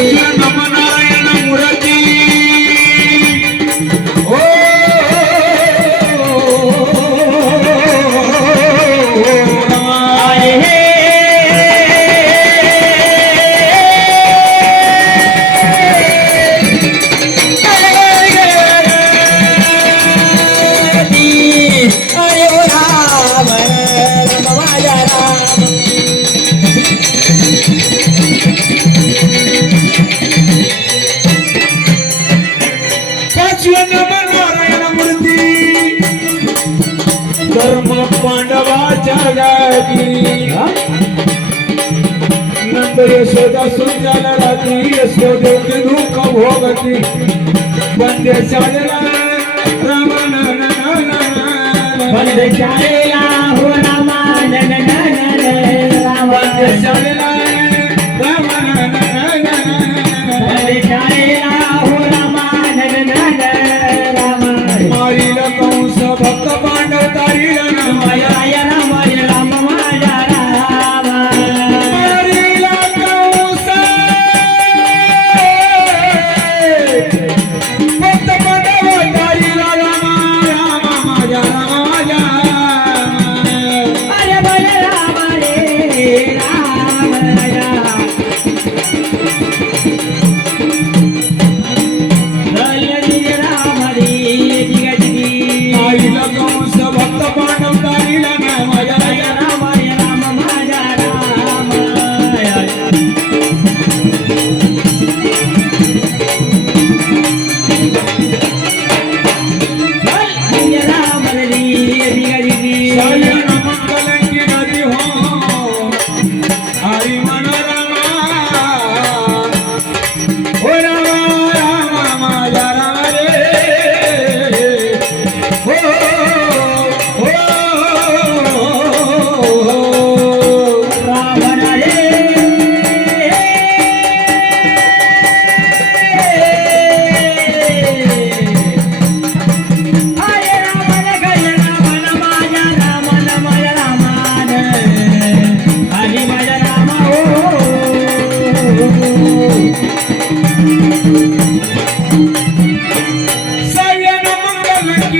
Yeah. Narayan मूर्ती धर्म पांडवाच्या गावी नंतर यशोदा सुंदराला रात्री यशोदेवची दुःख भोगती. बंदे शाळेला राम बंदे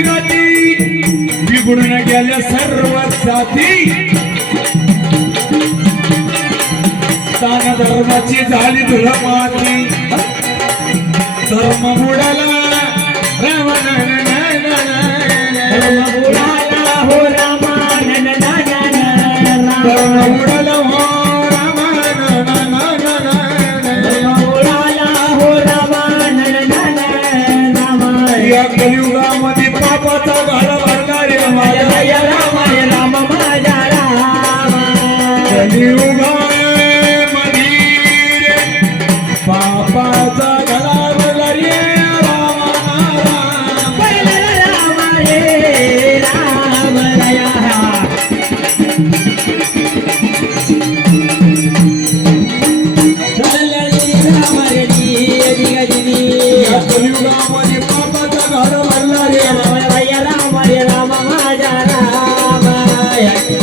राती बिघडून गेल्या सर्व जाती दान धर्माची झाली तुला माती धर्म बुडाला रावण बुडाला ay, ay.